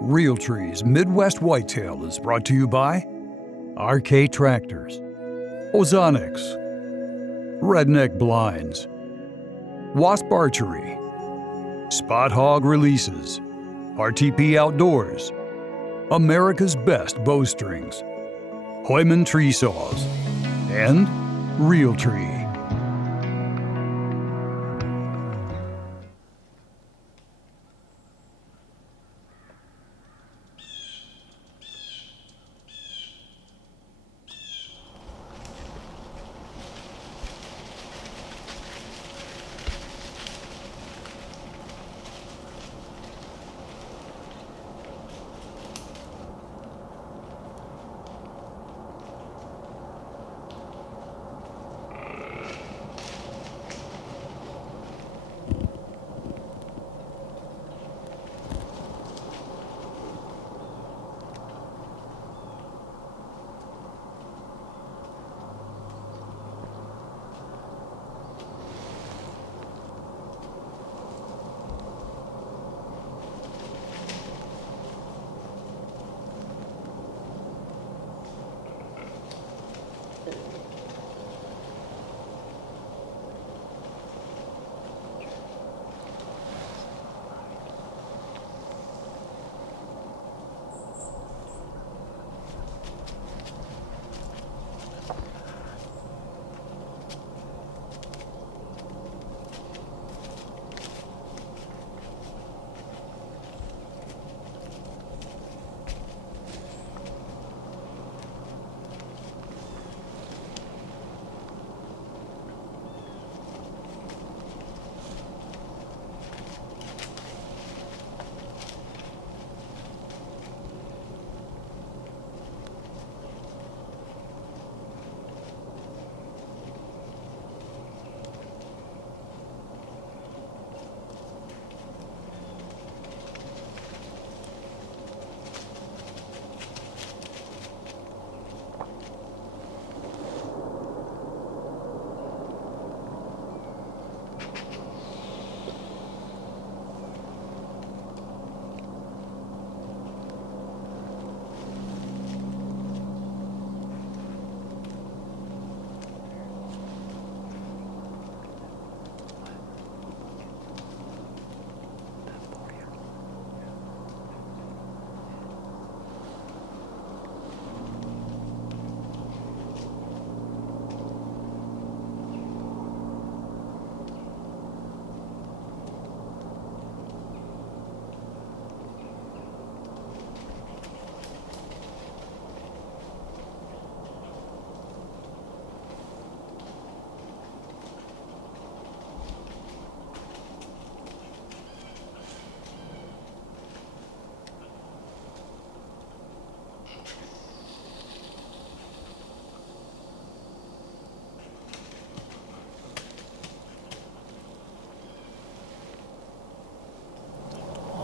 Realtree's Midwest Whitetail is brought to you by RK Tractors, Ozonics, Redneck Blinds, Wasp Archery, Spot Hog Releases, RTP Outdoors, America's Best Bowstrings, Hoyman Tree Saws, and Realtree.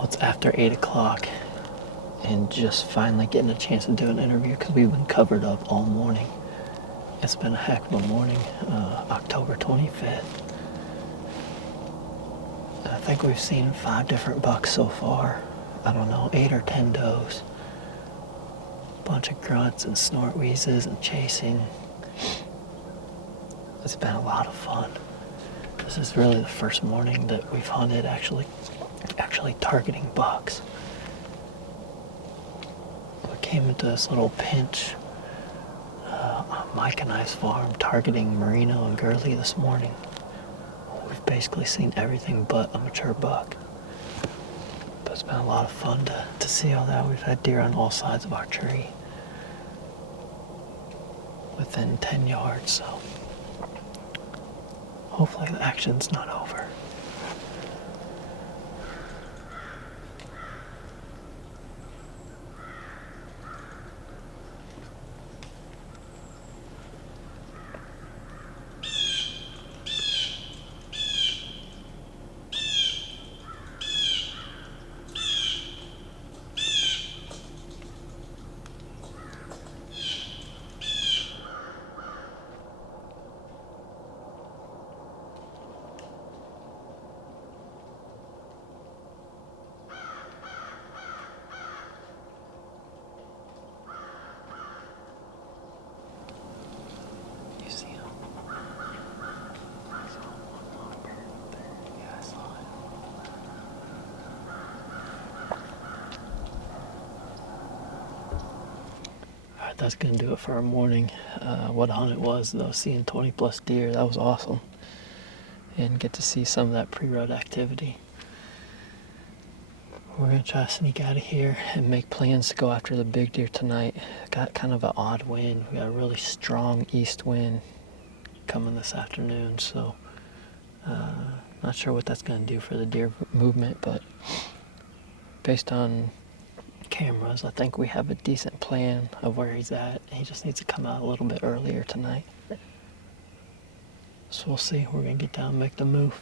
It's after 8 o'clock and just finally getting a chance to do an interview because we've been covered up all morning. It's been a heck of a morning, October 25th. I think we've seen 5 different bucks so far. I don't know, 8 or 10 does. Bunch of grunts and snort wheezes and chasing. It's been a lot of fun. This is really the first morning that we've hunted actually targeting bucks. We came into this little pinch on Mike and I's farm targeting merino and girly this morning. We've basically seen everything but a mature buck. But it's been a lot of fun to see all that. We've had deer on all sides of our tree within 10 yards, so hopefully the action's not over. right, that's gonna do it for our morning. What a hunt it was, though. Seeing 20 plus deer, that was awesome. And get to see some of that pre-rut activity. We're gonna try to sneak out of here and make plans to go after the big deer tonight. Got kind of an odd wind. We got a really strong east wind coming this afternoon, so not sure what that's gonna do for the deer movement, but based on cameras, I think we have a decent plan of where he's at. He just needs to come out a little bit earlier tonight. So we'll see. We're gonna get down and make the move.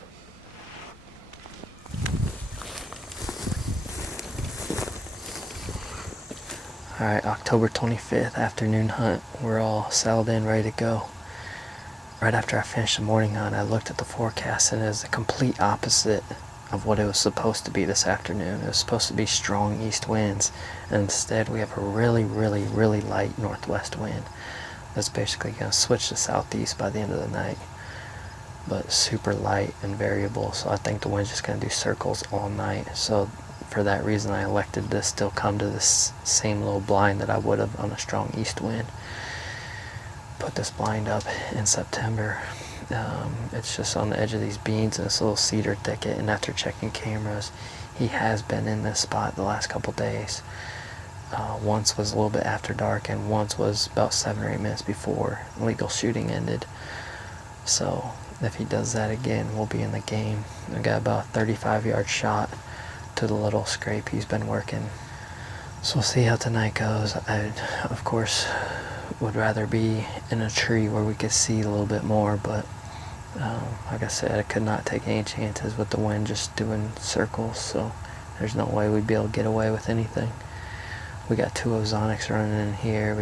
Alright, October 25th, afternoon hunt. We're all settled in, ready to go. Right after I finished the morning hunt, I looked at the forecast and it was the complete opposite of what it was supposed to be this afternoon. It was supposed to be strong east winds, and instead we have a really light northwest wind that's basically going to switch to southeast by the end of the night, but super light and variable. So I think the wind's just going to do circles all night. So for that reason, I elected to still come to this same little blind that I would have on a strong east wind. Put this blind up in September. It's just on the edge of these beans in this little cedar thicket, and after checking cameras, he has been in this spot the last couple days. Once was a little bit after dark, and once was about 7 or 8 minutes before legal shooting ended. So if he does that again, we'll be in the game. I got about a 35-yard shot to the little scrape he's been working. So we'll see how tonight goes. I, of course, would rather be in a tree where we could see a little bit more, but like I said, I could not take any chances with the wind just doing circles, so there's no way we'd be able to get away with anything. We got 2 ozonics running in here.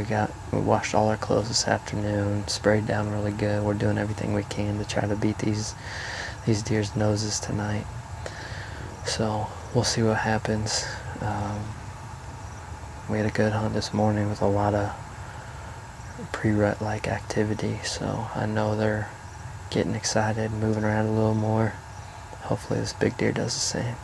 We washed all our clothes this afternoon, sprayed down really good. We're doing everything we can to try to beat these deer's noses tonight. So we'll see what happens. We had a good hunt this morning with a lot of pre-rut like activity, so I know they're getting excited, moving around a little more. Hopefully this big deer does the same.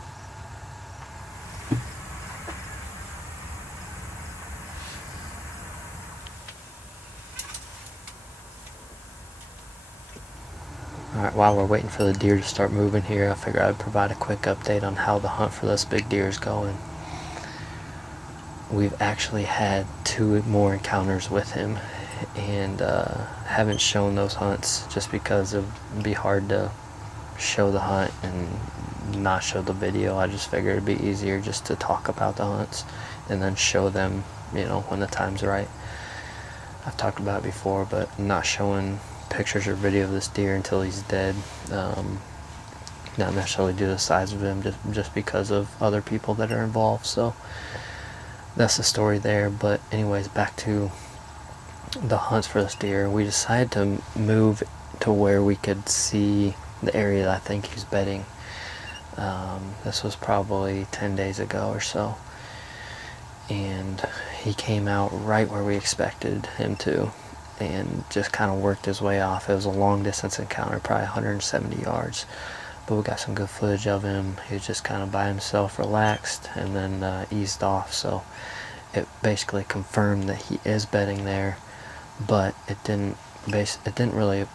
Alright, while we're waiting for the deer to start moving here, I figured I'd provide a quick update on how the hunt for this big deer is going. We've actually had 2 more encounters with him, and haven't shown those hunts just because it would be hard to show the hunt and not show the video. I just figured it'd be easier just to talk about the hunts and then show them, when the time's right. I've talked about it before, but not showing pictures or video of this deer until he's dead. Not necessarily due to the size of him, just because of other people that are involved. So that's the story there. But anyways, back to the hunts for this deer. We decided to move to where we could see the area that I think he's bedding. This was probably 10 days ago or so, and he came out right where we expected him to and just kind of worked his way off. It was a long distance encounter, probably 170 yards, but we got some good footage of him. He was just kind of by himself, relaxed, and then eased off. So it basically confirmed that he is bedding there, but it didn't really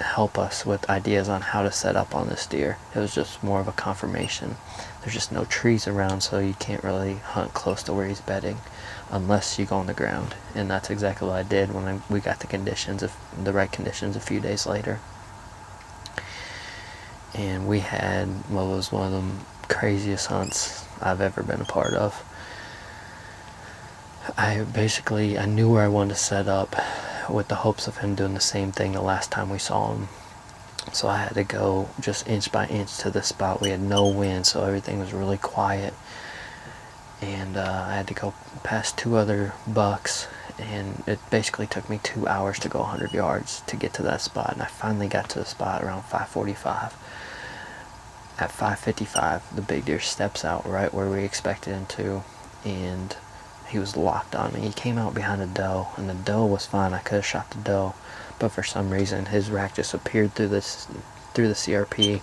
help us with ideas on how to set up on this deer. It was just more of a confirmation. There's just no trees around, so you can't really hunt close to where he's bedding unless you go on the ground, and that's exactly what I did when we got the right conditions a few days later. And we had what was one of the craziest hunts I've ever been a part of. I knew where I wanted to set up with the hopes of him doing the same thing the last time we saw him. So I had to go just inch by inch to this spot. We had no wind, so everything was really quiet. And I had to go past 2 other bucks, and it basically took me 2 hours to go 100 yards to get to that spot. And I finally got to the spot around 5:45. At 5:55, the big deer steps out right where we expected him to, and he was locked on me. He came out behind a doe, and the doe was fine. I could have shot the doe, but for some reason his rack just appeared through the CRP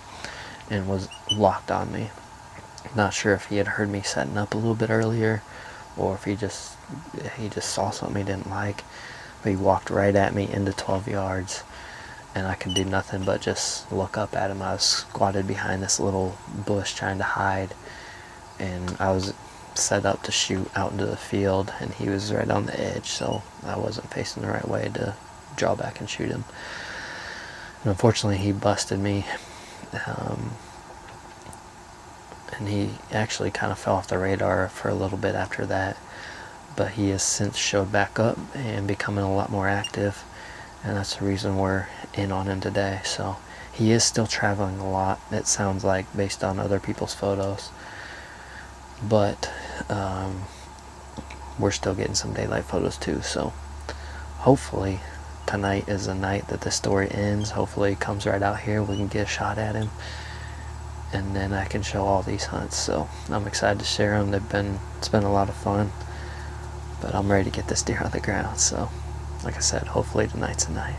and was locked on me. Not sure if he had heard me setting up a little bit earlier, or if he just saw something he didn't like. But he walked right at me into 12 yards, and I could do nothing but just look up at him. I was squatted behind this little bush trying to hide, and I was set up to shoot out into the field, and he was right on the edge, so I wasn't facing the right way to draw back and shoot him. And unfortunately, he busted me, and he actually kind of fell off the radar for a little bit after that, but he has since showed back up and becoming a lot more active, and that's the reason we're in on him today. So he is still traveling a lot, it sounds like, based on other people's photos, but we're still getting some daylight photos too. So hopefully tonight is the night that this story ends. Hopefully he comes right out here, we can get a shot at him, and then I can show all these hunts. So I'm excited to share them. It's been a lot of fun, but I'm ready to get this deer on the ground. So like I said, hopefully tonight's the night.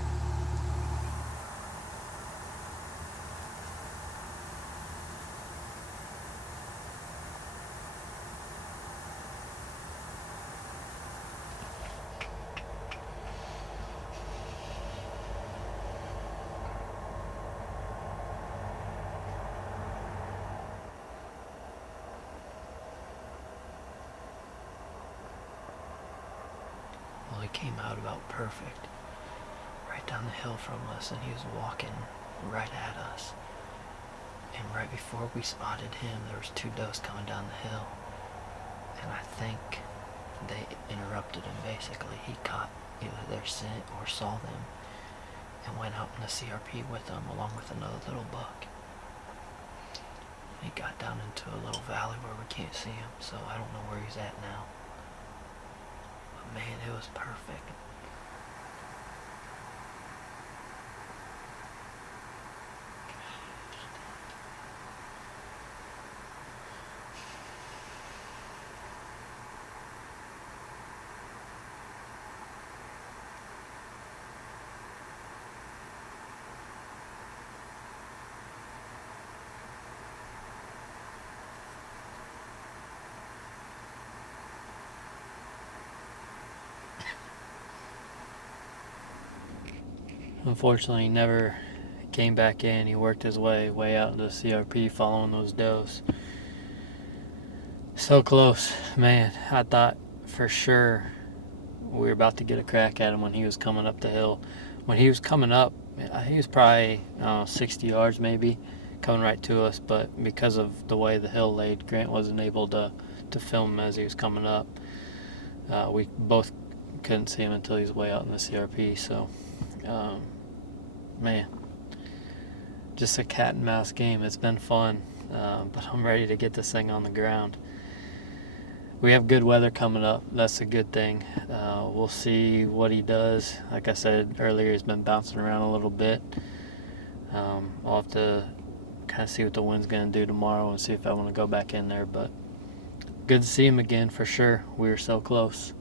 Well, he came out about perfect, right down the hill from us, and he was walking right at us. And right before we spotted him, there was 2 does coming down the hill, and I think they interrupted him. Basically, he caught either their scent or saw them and went out in the CRP with them, along with another little buck. He got down into a little valley where we can't see him, so I don't know where he's at now. But man, it was perfect. Unfortunately, he never came back in. He worked his way out into the CRP following those does. So close. Man, I thought for sure we were about to get a crack at him when he was coming up the hill. When he was coming up, he was probably 60 yards maybe, coming right to us, but because of the way the hill laid, Grant wasn't able to film him as he was coming up. We both couldn't see him until he was way out in the CRP, so man, just a cat and mouse game. It's been fun, but I'm ready to get this thing on the ground. We have good weather coming up. That's a good thing. We'll see what he does. Like I said earlier, he's been bouncing around a little bit. I'll have to kind of see what the wind's going to do tomorrow and see if I want to go back in there, but good to see him again for sure. We were so close.